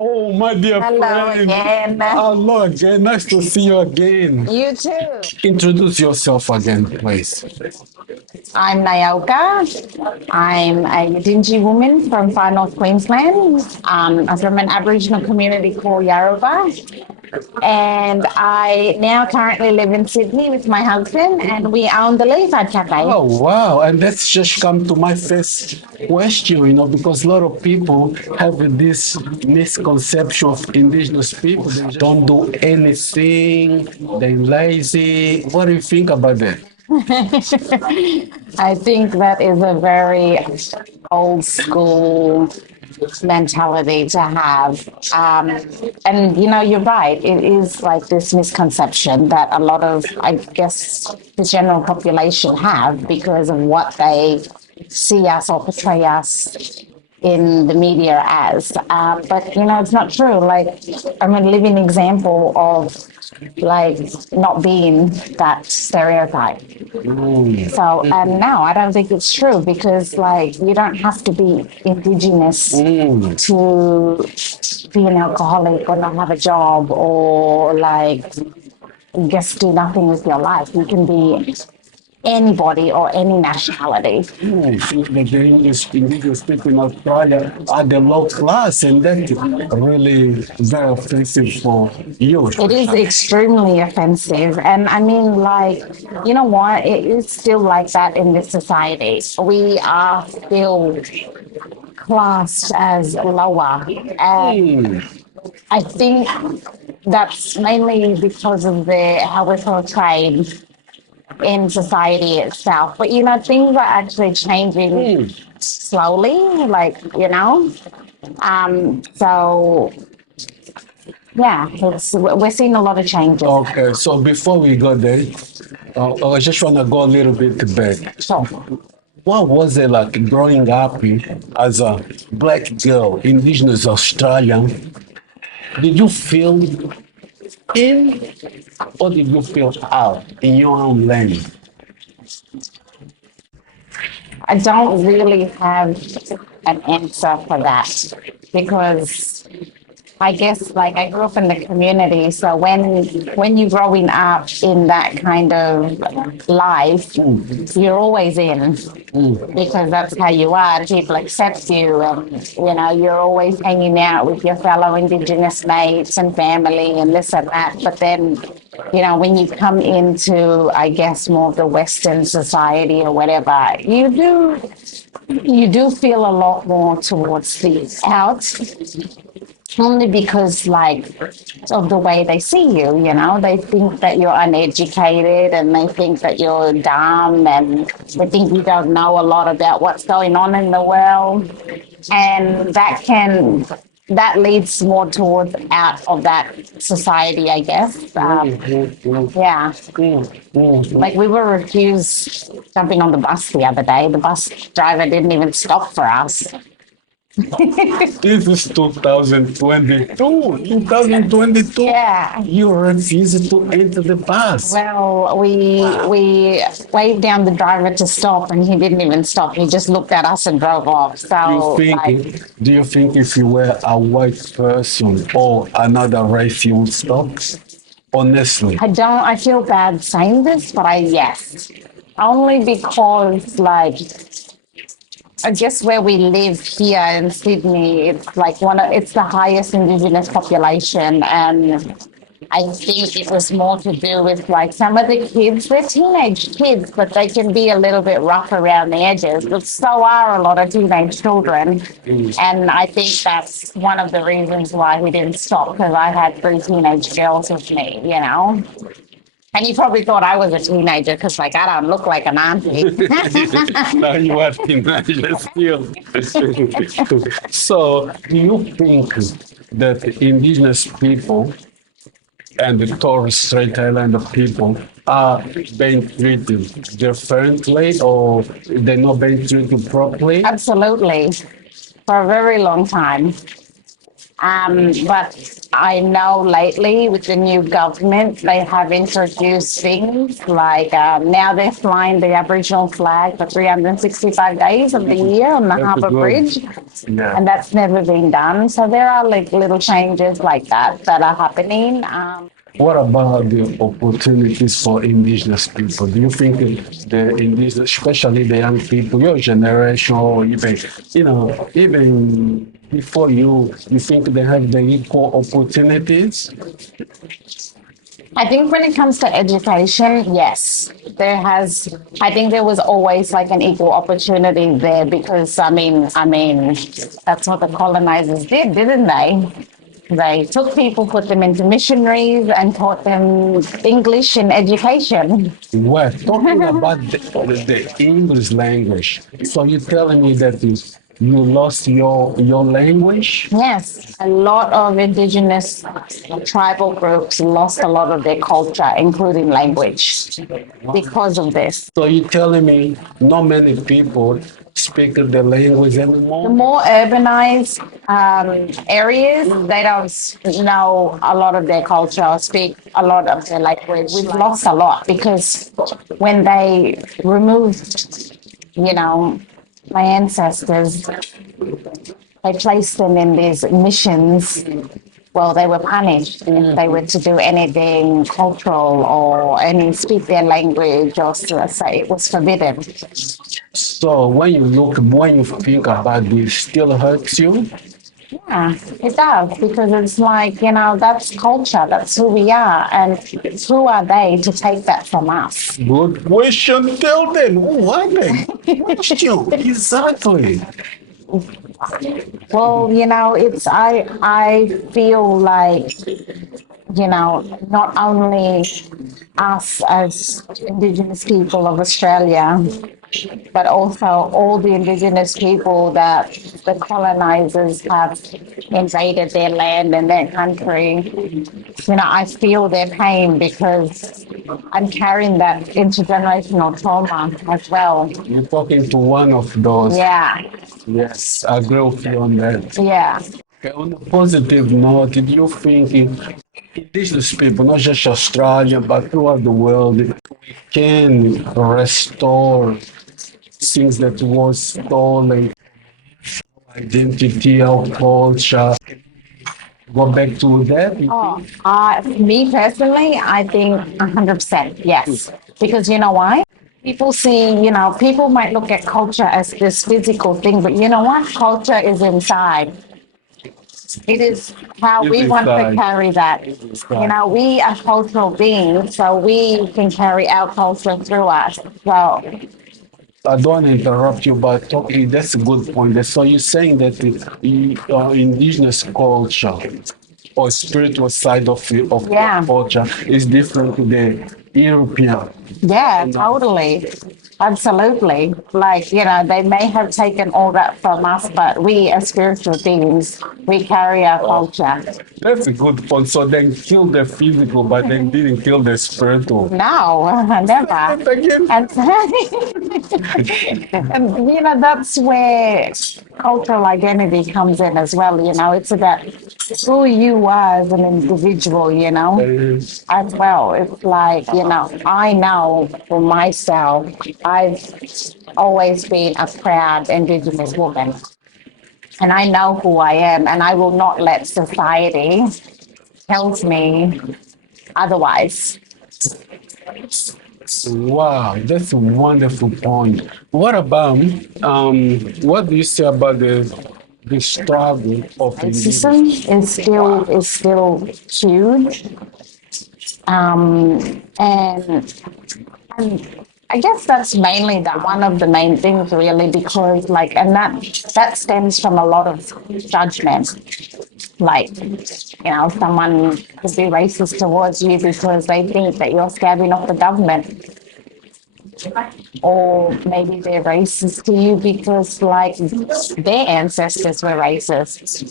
Oh, my dear Hello friend. again. Hello again. Nice to see you again. You too. Introduce yourself again, please. I'm Nayoka. I'm a Dingy woman from far north Queensland. I'm from an Aboriginal community called Yarrabah. And I now currently live in Sydney with my husband, and we own the Leafhead Cafe. Oh, wow. And let's just come to my first question, because a lot of people have this misconception of Indigenous people. They don't do anything, they're lazy. What do you think about that? I think that is a very old school mentality to have. And you're right. It is like this misconception that a lot of, I guess, the general population have because of what they see us or portray us in the media as. But it's not true. Like, I'm a living example of like not being that stereotype. So, and now I don't think it's true because like you don't have to be Indigenous to be an alcoholic or not have a job or like just do nothing with your life. You can be anybody or any nationality. I think that the Indigenous people in Australia are the low class, and that's really very offensive for you. It is extremely offensive. And I mean, like, you know what? It is still like that in this society. We are still classed as lower. And I think that's mainly because of how we're portrayed in society itself. But things are actually changing slowly, like, so yeah, we're seeing a lot of changes. Okay, so before we go there, I just want to go a little bit back. So, What was it like growing up as a black girl, Indigenous Australian? Did you feel in or did you feel out in your own land? I don't really have an answer for that because I guess like I grew up in the community, so when you're growing up in that kind of life, you're always in because that's how you are. People accept you, and you're always hanging out with your fellow Indigenous mates and family and this and that. But then, when you come into, I guess, more of the Western society or whatever, you do feel a lot more towards the out only because like of the way they see you, they think that you're uneducated and they think that you're dumb and they think you don't know a lot about what's going on in the world. And that leads more towards out of that society, I guess. Yeah. Like we were refused jumping on the bus the other day. The bus driver didn't even stop for us. This is 2022. 2022. Yeah. You refused to enter the bus. Well, we waved down the driver to stop, and he didn't even stop. He just looked at us and drove off. So, Do you think if you were a white person or another race, you would stop? Honestly. I feel bad saying this, but yes. Only because, like, I guess where we live here in Sydney, it's like it's the highest Indigenous population, and I think it was more to do with like some of the kids, they're teenage kids, but they can be a little bit rough around the edges. But so are a lot of teenage children. And I think that's one of the reasons why we didn't stop because I had three teenage girls with me, you know. And you probably thought I was a teenager because, like, I don't look like an auntie. Now you are teenager still. So, do you think that indigenous people and the Torres Strait Islander people are being treated differently or they're not being treated properly? Absolutely, for a very long time. But I know lately with the new government, they have introduced things like now they're flying the Aboriginal flag for 365 days of the year on the That's Harbour good. Bridge. Yeah. And that's never been done. So there are like little changes like that that are happening. What about the opportunities for indigenous people? Do you think the indigenous, especially the young people, your generation, or even, even before you think they have the equal opportunities? I think when it comes to education, yes, I think there was always like an equal opportunity there because I mean, that's what the colonizers did, didn't they? They took people, put them into missionaries, and taught them English and education. We're talking about the English language. So you're telling me that you lost your language? Yes, a lot of indigenous tribal groups lost a lot of their culture, including language, because of this. So you're telling me not many people speak the language The anymore? more urbanized areas, they don't know a lot of their culture or speak a lot of their language. We've lost a lot because when they removed, my ancestors, they placed them in these missions. Well, they were punished if they were to do anything cultural or any speak their language or say it was forbidden. So when you think about this, still hurts you? Yeah, it does because it's like, that's culture, that's who we are. And who are they to take that from us? Good question. Tell them who are they? Question. Exactly. Well, I feel like, not only us as Indigenous people of Australia, but also all the Indigenous people that the colonizers have invaded their land and their country. I feel their pain because I'm carrying that intergenerational trauma as well. You're talking to one of those. Yeah, Yes, I agree with you on that. yeah. Okay, on a positive note, did you think indigenous people, not just Australia, but throughout the world, we can restore things that was stolen, identity, our culture, go back to that? Oh, me personally, I think 100% yes. Because you know why? People see, people might look at culture as this physical thing, but you know what? Culture is inside. It is how It's we want to inside. carry that. We are cultural beings, so we can carry our culture through us. So, I don't want to interrupt you, but talking, that's a good point. So you're saying that the indigenous culture or spiritual side of yeah. culture is different to the European. Yeah, totally. Absolutely. Like, they may have taken all that from us, but we as spiritual beings, we carry our culture. That's a good point. So they killed the physical, but they didn't kill the spiritual. No, never. Again. And, and that's where cultural identity comes in as well. It's about who you are as an individual, as well. It's like, I know for myself, I've always been a proud Indigenous woman. And I know who I am, and I will not let society tells me otherwise. Wow, that's a wonderful point. What about what do you say about the struggle of indigenous? Racism is still huge. And I guess that's mainly that one of the main things really because and that stems from a lot of judgment. Someone could be racist towards you because they think that you're scabbing off the government. Or maybe they're racist to you because their ancestors were racist.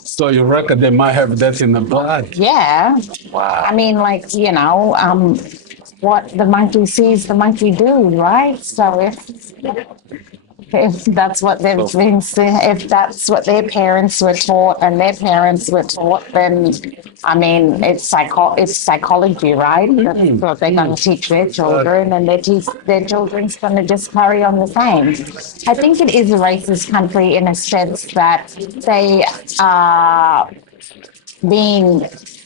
So you reckon they might have that in the blood? Yeah. Wow. I mean, what the monkey sees, the monkey do, right? So if that's what they've been, if that's what their parents were taught and their parents were taught, then I mean, it's psychology, right? That's what they're going to teach their children, and their children's going to just carry on the same. I think it is a racist country in a sense that they are being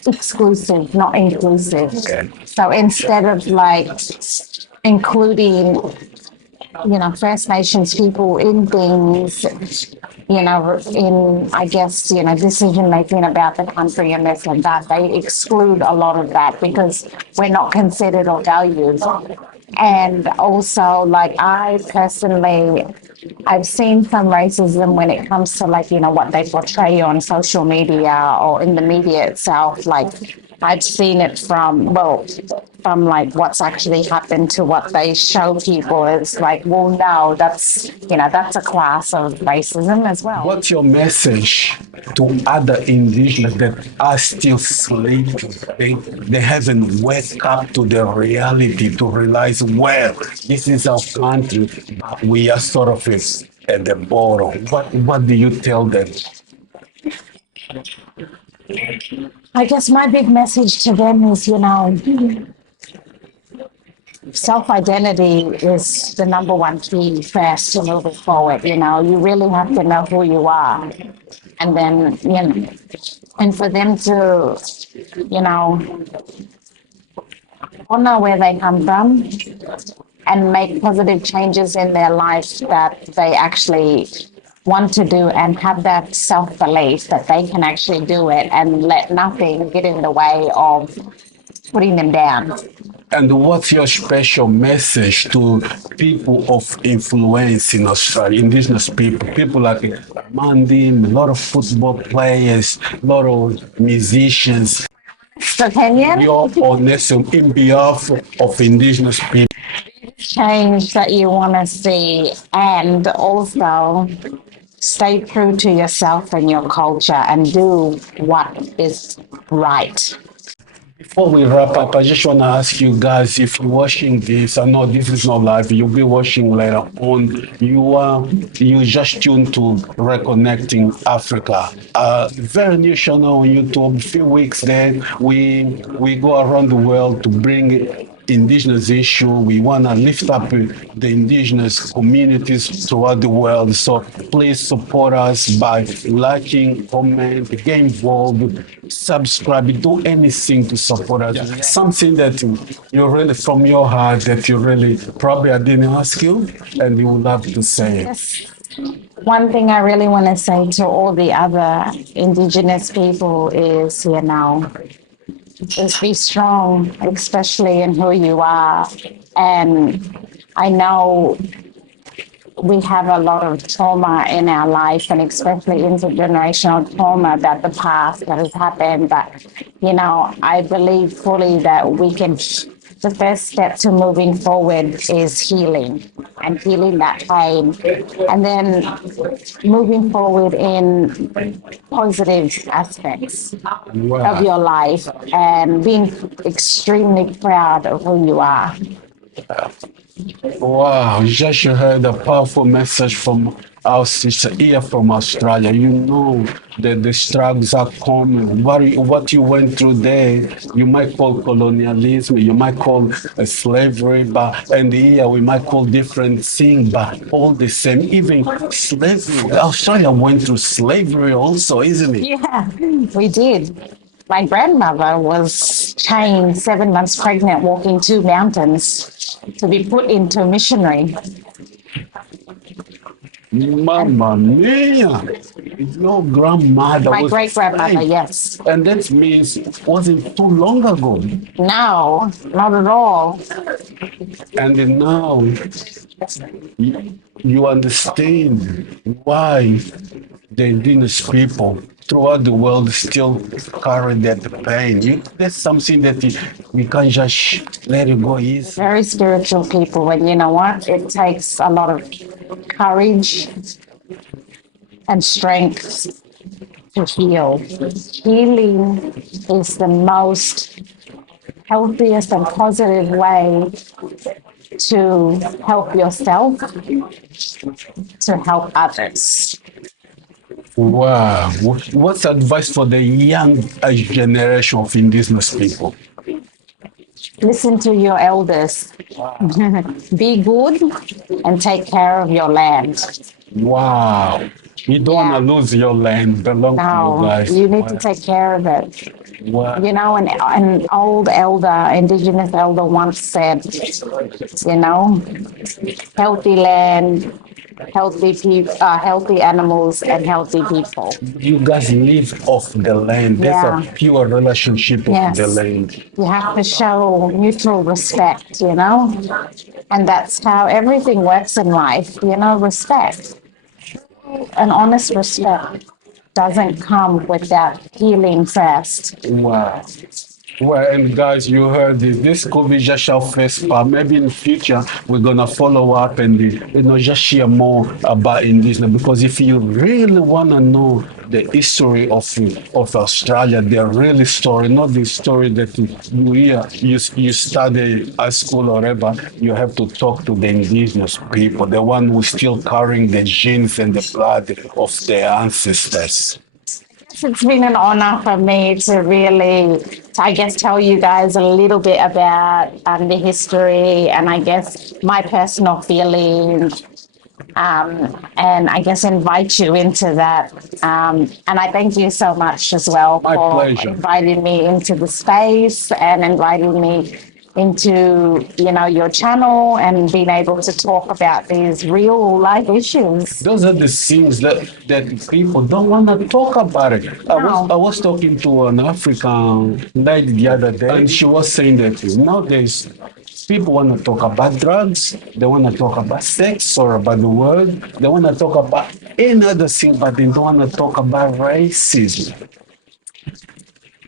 exclusive, not inclusive. Okay. So instead of including, First Nations people in things, in, I guess, decision making about the country and this and that, they exclude a lot of that because we're not considered or valued. And also, I personally, I've seen some racism when it comes to what they portray on social media or in the media itself. I've seen it from what's actually happened to what they show people. It's well, no, that's a class of racism as well. What's your message to other indigenous that are still sleeping? They haven't waked up to the reality to realize, well, this is our country, but we are sort of at the bottom. What do you tell them? I guess my big message to them is, self-identity is the number one key first to moving forward. You really have to know who you are. And then, and for them to, honor where they come from and make positive changes in their life that they actually want to do and have that self-belief that they can actually do it and let nothing get in the way of putting them down. And what's your special message to people of influence in Australia, indigenous people like Mandy, a lot of football players, a lot of musicians? Opinion? Your honest in behalf of indigenous people. Change that you want to see, and also stay true to yourself and your culture and do what is right. Before we wrap up, I just want to ask you guys if you're watching this. I know this is not live. You'll be watching later on. You just tuned to Reconnecting Africa. Very new channel on YouTube. A few weeks then we go around the world to bring indigenous issue. We want to lift up the indigenous communities throughout the world. So please support us by liking, comment, get involved, subscribe, do anything to support us. Yeah. Something that you really, from your heart, that you really, probably I didn't ask you, and you would love to say it. Yes. One thing I really want to say to all the other indigenous people is, is be strong, especially in who you are. And I know we have a lot of trauma in our life, and especially intergenerational trauma about the past that has happened. But, I believe fully that we can, the first step to moving forward is healing and healing that pain. And then moving forward in positive aspects of your life and being extremely proud of who you are. Wow, just you heard a powerful message from our sister here from Australia. You know that the struggles are common. What you went through there, you might call colonialism, you might call slavery, and here we might call different things, but all the same. Even slavery, Australia went through slavery also, isn't it? Yeah, we did. My grandmother was chained 7 months pregnant, walking 2 mountains to be put into missionary. Mamma mia! Your grandmother My was great grandmother, enslaved. yes. And that means it wasn't too long ago. No, not at all. And then now you understand why the indigenous people throughout the world still carry that pain. That's something that we can't just let it go easy. Very spiritual people, and you know what? It takes a lot of courage and strength to heal. Healing is the most healthiest and positive way to help yourself, to help others. Wow. What's advice for the young generation of indigenous people? Listen to your elders. Be good and take care of your land. Wow. You don't Yeah. want to lose your land, belong to you No, guys. you need to take care of it. Wow. You know, an old elder, indigenous elder once said, you know, healthy land, healthy people, healthy animals, and healthy people. You guys live off the land. That's a Yeah. pure relationship of the Yes. land. You have to show mutual respect, you know? And that's how everything works in life, you know, respect. An honest respect doesn't come without healing first. Wow. Well, and guys, you heard this. This could be just our first part. Maybe in the future we're gonna follow up and just share more about Indigenous. Because if you really wanna know the history of Australia, the real story, not the story that you hear, you study at school or whatever. You have to talk to the Indigenous people, the one who's still carrying the genes and the blood of their ancestors. It's been an honor for me to really, I guess, tell you guys a little bit about the history and I guess my personal feelings, and I guess invite you into that. And I thank you so much as well My for pleasure. inviting me into the space and inviting me into, you know, your channel and being able to talk about these real life issues. Those are the things that people don't want to talk about it. I was talking to an African lady the other day, and she was saying that nowadays people want to talk about drugs, they want to talk about sex or about the world, they want to talk about any other thing, but they don't want to talk about racism.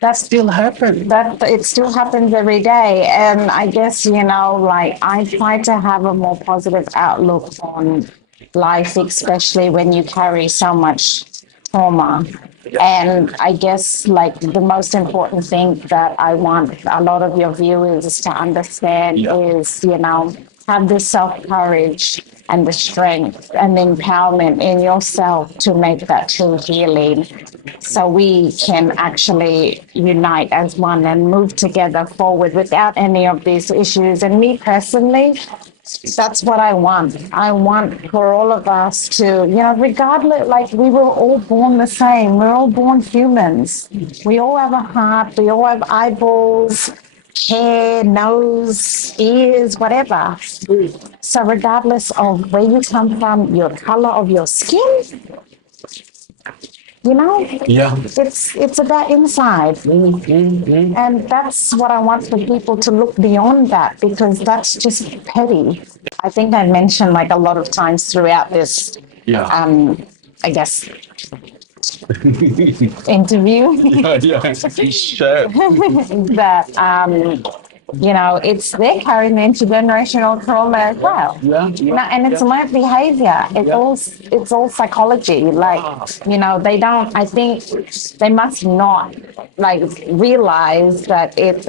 That still happens. That it still happens every day. And I guess, you know, like I try to have a more positive outlook on life, especially when you carry so much trauma. And I guess like the most important thing that I want a lot of your viewers to understand is, you know, have the self courage and the strength and the empowerment in yourself to make that true healing so we can actually unite as one and move together forward without any of these issues. And me personally, that's what I want. I want for all of us to, you know, regardless, like we were all born the same. We're all born humans. We all have a heart. We all have eyeballs, hair, nose, ears, whatever. So regardless of where you come from, your color of your skin, you know, Yeah. it's about inside. And that's what I want for people to look beyond that because that's just petty. I think I mentioned like a lot of times throughout this, Yeah. I guess, interview Yeah. Sure. that, you know, it's they're carrying the intergenerational trauma as well. Yeah. And it's learned behavior. It's all psychology. Like, you know, they don't. I think they must not like realize that if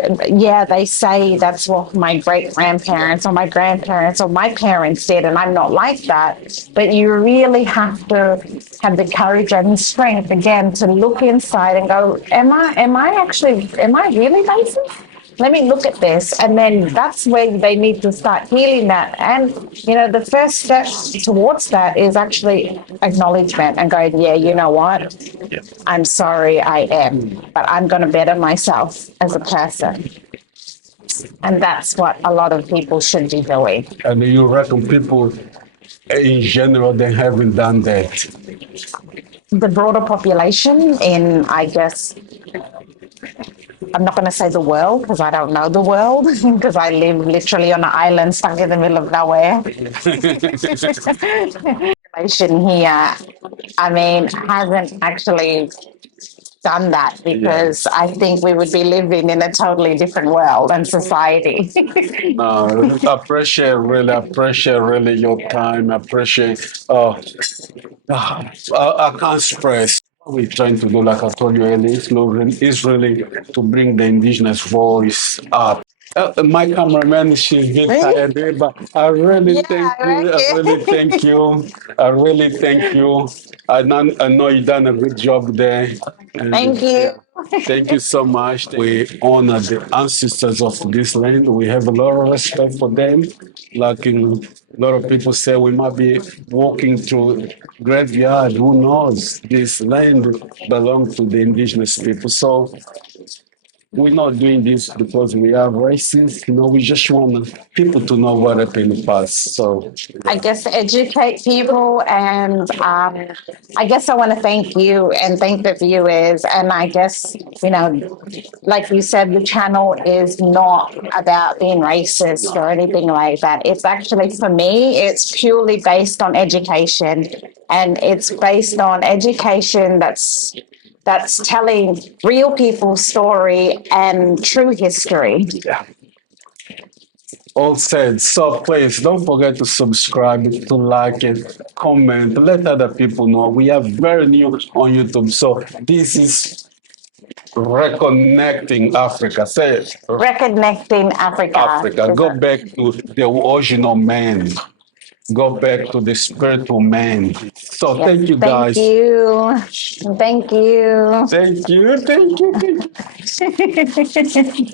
they say that's what my great grandparents or my grandparents or my parents did, and I'm not like that. But you really have to have the courage and the strength again to look inside and go, am I really racist? Let me look at this. And then that's where they need to start healing that. And, you know, the first step towards that is actually acknowledgement and going, yeah, you know what? I'm sorry, I am, but I'm going to better myself as a person. And that's what a lot of people should be doing. And you reckon people in general they haven't done that. the broader population in, I guess, I'm not going to say the world because I don't know the world because I live literally on an island stuck in the middle of nowhere. Population here, I mean, hasn't actually done that because I think we would be living in a totally different world and society. Appreciate really your time. Appreciate. I can't stress what we're trying to do. Like I told you earlier, is really to bring the indigenous voice up. My cameraman, she's a bit tired, but I really Yeah, thank I you. I really reckon. thank you. I really thank you. I know you done a good job there. And Thank you. thank you so much. We honor the ancestors of this land. We have a lot of respect for them. Like a lot of people say, we might be walking through graveyard. Who knows? This land belongs to the indigenous people. So we're not doing this because we are racist. We just want people to know what happened in the past. So I guess educate people, and I guess I want to thank you and thank the viewers. And I guess, like you said, the channel is not about being racist or anything like that. It's actually, for me, it's purely based on education, and it's based on education that's telling real people's story and true history. all said. So please don't forget to subscribe, to like it, comment, let other people know. We are very new on YouTube. So this is Reconnecting Africa. Say it. Reconnecting Africa. Africa. Go back to the original man. Go back to the spiritual man. So thank you Thank guys. you. Thank you. Thank you. Thank you. Thank you.